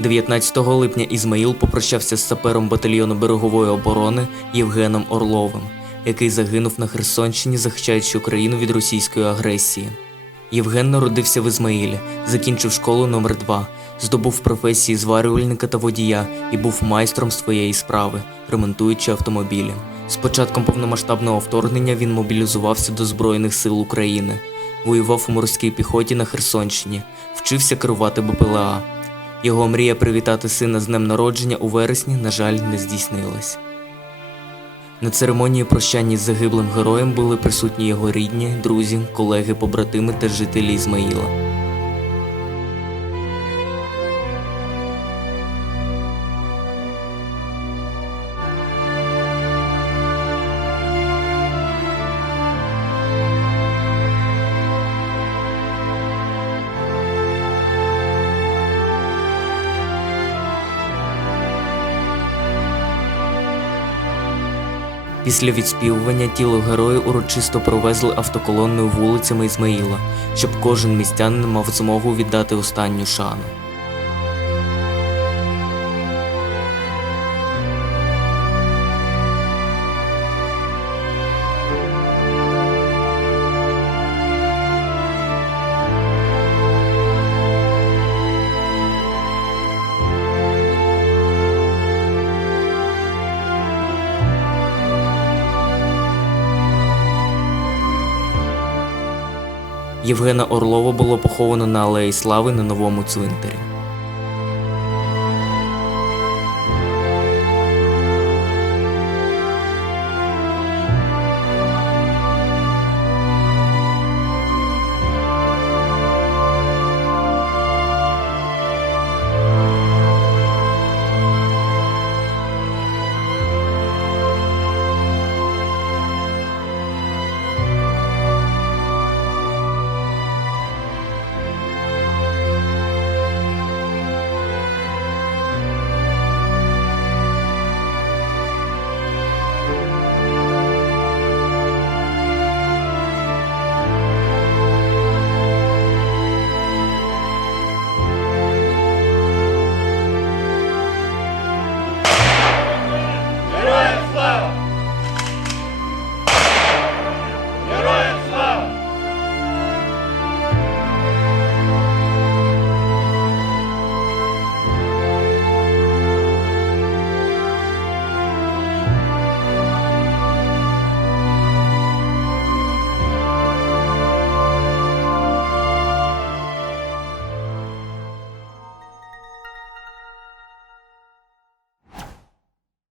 19 липня Ізмаїл попрощався з сапером батальйону берегової оборони Євгеном Орловим, який загинув на Херсонщині, захищаючи Україну від російської агресії. Євген народився в Ізмаїлі, закінчив школу номер 2 здобув професії зварювальника та водія і був майстром своєї справи, ремонтуючи автомобілі. З початком повномасштабного вторгнення він мобілізувався до Збройних сил України, воював у морській піхоті на Херсонщині, вчився керувати БПЛА. Його мрія привітати сина з днем народження у вересні, на жаль, не здійснилась. На церемонії прощання з загиблим героєм були присутні його рідні, друзі, колеги, побратими та жителі Ізмаїла. Після відспівування тіло героя урочисто провезли автоколонною вулицями Ізмаїла, щоб кожен містянин мав змогу віддати останню шану. Євгена Орлова було поховано на Алеї Слави на новому цвинтарі.